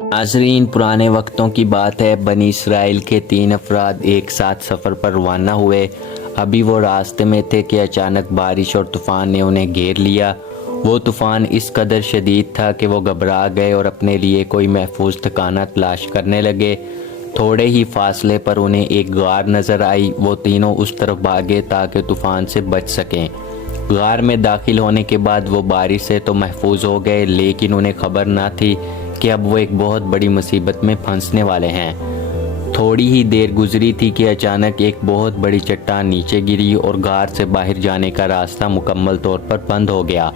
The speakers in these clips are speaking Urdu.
ناظرین، پرانے وقتوں کی بات ہے، بنی اسرائیل کے 3 افراد ایک ساتھ سفر پر روانہ ہوئے۔ ابھی وہ راستے میں تھے کہ اچانک بارش اور طوفان نے انہیں گھیر لیا۔ وہ طوفان اس قدر شدید تھا کہ وہ گھبرا گئے اور اپنے لیے کوئی محفوظ ٹھکانہ تلاش کرنے لگے۔ تھوڑے ہی فاصلے پر انہیں ایک غار نظر آئی۔ وہ تینوں اس طرف بھاگے تاکہ طوفان سے بچ سکیں۔ غار میں داخل ہونے کے بعد وہ بارش سے تو محفوظ ہو گئے، لیکن انہیں خبر نہ تھی کہ اب وہ ایک بہت بڑی مصیبت میں پھنسنے والے ہیں۔ تھوڑی ہی دیر گزری تھی کہ اچانک ایک بہت بڑی چٹان نیچے گری اور غار سے باہر جانے کا راستہ مکمل طور پر بند ہو گیا۔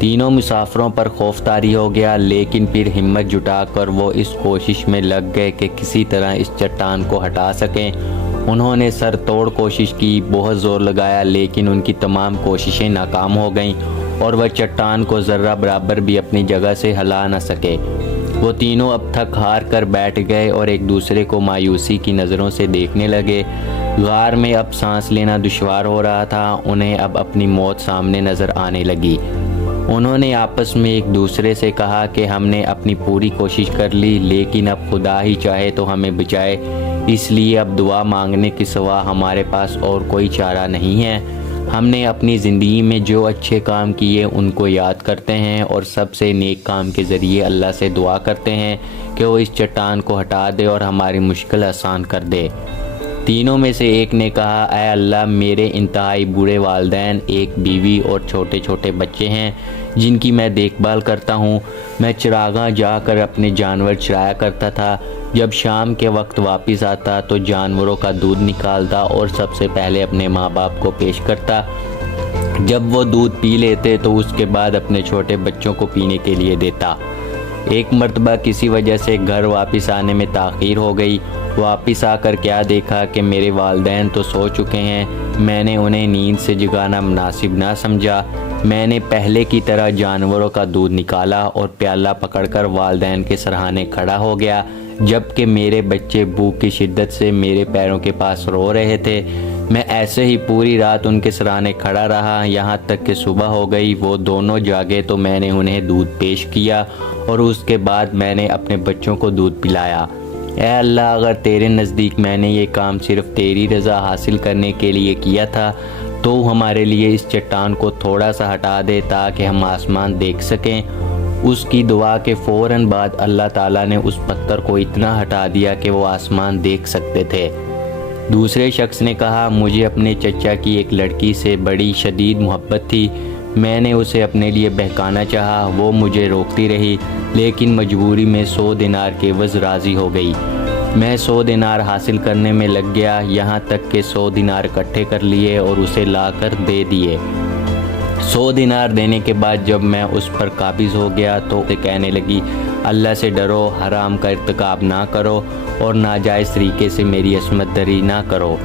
تینوں مسافروں پر خوف طاری ہو گیا، لیکن پھر ہمت جٹا کر وہ اس کوشش میں لگ گئے کہ کسی طرح اس چٹان کو ہٹا سکیں۔ انہوں نے سر توڑ کوشش کی، بہت زور لگایا، لیکن ان کی تمام کوششیں ناکام ہو گئیں اور وہ چٹان کو ذرہ برابر بھی اپنی جگہ سے ہلا نہ سکے۔ وہ تینوں اب تھک ہار کر بیٹھ گئے اور ایک دوسرے کو مایوسی کی نظروں سے دیکھنے لگے۔ غار میں اب سانس لینا دشوار ہو رہا تھا، انہیں اب اپنی موت سامنے نظر آنے لگی۔ انہوں نے آپس میں ایک دوسرے سے کہا کہ ہم نے اپنی پوری کوشش کر لی، لیکن اب خدا ہی چاہے تو ہمیں بچائے، اس لیے اب دعا مانگنے کے سوا ہمارے پاس اور کوئی چارہ نہیں ہے۔ ہم نے اپنی زندگی میں جو اچھے کام کیے ان کو یاد کرتے ہیں اور سب سے نیک کام کے ذریعے اللہ سے دعا کرتے ہیں کہ وہ اس چٹان کو ہٹا دے اور ہماری مشکل آسان کر دے۔ تینوں میں سے ایک نے کہا، اے اللہ، میرے انتہائی بوڑھے والدین، ایک بیوی اور چھوٹے چھوٹے بچے ہیں جن کی میں دیکھ بھال کرتا ہوں۔ میں چراغاں جا کر اپنے جانور چرایا کرتا تھا۔ جب شام کے وقت واپس آتا تو جانوروں کا دودھ نکالتا اور سب سے پہلے اپنے ماں باپ کو پیش کرتا۔ جب وہ دودھ پی لیتے تو اس کے بعد اپنے چھوٹے بچوں کو پینے کے لیے دیتا۔ ایک مرتبہ کسی وجہ سے گھر واپس آنے میں تاخیر ہو گئی۔ واپس آ کر کیا دیکھا کہ میرے والدین تو سو چکے ہیں۔ میں نے انہیں نیند سے جگانا مناسب نہ سمجھا۔ میں نے پہلے کی طرح جانوروں کا دودھ نکالا اور پیالہ پکڑ کر والدین کے سرہانے کھڑا ہو گیا، جبکہ میرے بچے بھوک کی شدت سے میرے پیروں کے پاس رو رہے تھے۔ میں ایسے ہی پوری رات ان کے سرانے کھڑا رہا، یہاں تک کہ صبح ہو گئی۔ وہ دونوں جاگے تو میں نے انہیں دودھ پیش کیا اور اس کے بعد میں نے اپنے بچوں کو دودھ پلایا۔ اے اللہ، اگر تیرے نزدیک میں نے یہ کام صرف تیری رضا حاصل کرنے کے لیے کیا تھا تو ہمارے لیے اس چٹان کو تھوڑا سا ہٹا دے تاکہ ہم آسمان دیکھ سکیں۔ اس کی دعا کے فوراً بعد اللہ تعالیٰ نے اس پتھر کو اتنا ہٹا دیا کہ وہ آسمان دیکھ سکتے تھے۔ دوسرے شخص نے کہا، مجھے اپنے چچا کی ایک لڑکی سے بڑی شدید محبت تھی۔ میں نے اسے اپنے لیے بہکانا چاہا، وہ مجھے روکتی رہی، لیکن مجبوری میں 100 دینار کے عوض راضی ہو گئی۔ میں 100 دینار حاصل کرنے میں لگ گیا، یہاں تک کہ 100 دینار اکٹھے کر لیے اور اسے لا کر دے دیے۔ 100 دینار دینے کے بعد جب میں اس پر قابض ہو گیا تو اسے کہنے لگی، اللہ سے ڈرو، حرام کا ارتکاب نہ کرو اور ناجائز طریقے سے میری عصمت دری نہ کرو۔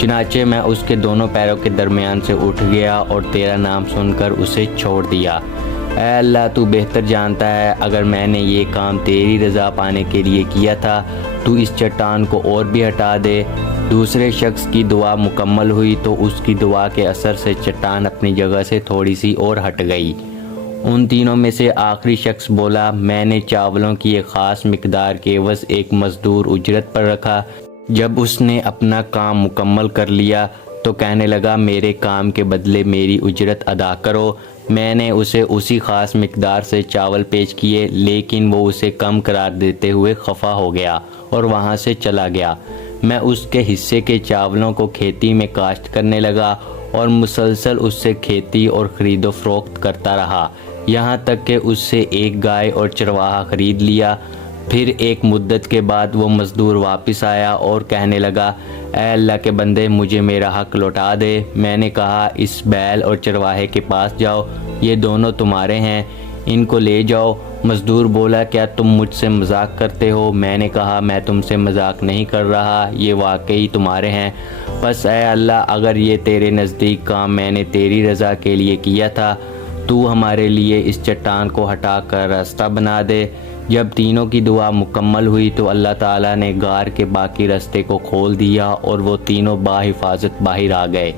چنانچہ میں اس کے دونوں پیروں کے درمیان سے اٹھ گیا اور تیرا نام سن کر اسے چھوڑ دیا۔ اے اللہ، تو بہتر جانتا ہے، اگر میں نے یہ کام تیری رضا پانے کے لیے کیا تھا تو اس چٹان کو اور بھی ہٹا دے۔ دوسرے شخص کی دعا مکمل ہوئی تو اس کی دعا کے اثر سے چٹان اپنی جگہ سے تھوڑی سی اور ہٹ گئی۔ ان تینوں میں سے آخری شخص بولا، میں نے چاولوں کی ایک خاص مقدار کے عوض ایک مزدور اجرت پر رکھا۔ جب اس نے اپنا کام مکمل کر لیا تو کہنے لگا، میرے کام کے بدلے میری اجرت ادا کرو۔ میں نے اسے اسی خاص مقدار سے چاول پیش کیے، لیکن وہ اسے کم قرار دیتے ہوئے خفا ہو گیا اور وہاں سے چلا گیا۔ میں اس کے حصے کے چاولوں کو کھیتی میں کاشت کرنے لگا اور مسلسل اس سے کھیتی اور خرید و فروخت کرتا رہا، یہاں تک کہ اس سے ایک گائے اور چرواہا خرید لیا۔ پھر ایک مدت کے بعد وہ مزدور واپس آیا اور کہنے لگا، اے اللہ کے بندے، مجھے میرا حق لوٹا دے۔ میں نے کہا، اس بیل اور چرواہے کے پاس جاؤ، یہ دونوں تمہارے ہیں، ان کو لے جاؤ۔ مزدور بولا، کیا تم مجھ سے مذاق کرتے ہو؟ میں نے کہا، میں تم سے مذاق نہیں کر رہا، یہ واقعی تمہارے ہیں۔ بس اے اللہ، اگر یہ تیرے نزدیک کام میں نے تیری رضا کے لیے کیا تھا تو ہمارے لیے اس چٹان کو ہٹا کر راستہ بنا دے۔ جب تینوں کی دعا مکمل ہوئی تو اللہ تعالیٰ نے غار کے باقی راستے کو کھول دیا اور وہ تینوں باحفاظت باہر آ گئے۔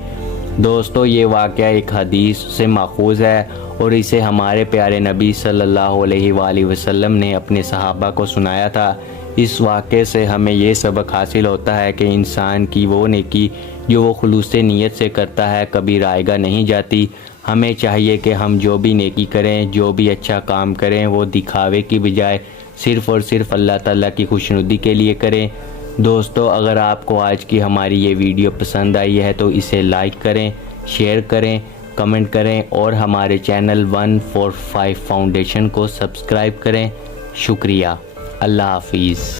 دوستو یہ واقعہ ایک حدیث سے ماخوذ ہے اور اسے ہمارے پیارے نبی صلی اللہ علیہ وآلہ وسلم نے اپنے صحابہ کو سنایا تھا۔ اس واقعے سے ہمیں یہ سبق حاصل ہوتا ہے کہ انسان کی وہ نیکی جو وہ خلوص نیت سے کرتا ہے کبھی رائے گاہ نہیں جاتی۔ ہمیں چاہیے کہ ہم جو بھی نیکی کریں، جو بھی اچھا کام کریں، وہ دکھاوے کی بجائے صرف اور صرف اللہ تعالیٰ کی خوشنودی کے لیے کریں۔ دوستو اگر آپ کو آج کی ہماری یہ ویڈیو پسند آئی ہے تو اسے لائک کریں، شیئر کریں، کمنٹ کریں اور ہمارے چینل 145 فاؤنڈیشن کو سبسکرائب کریں۔ شکریہ۔ اللہ حافظ۔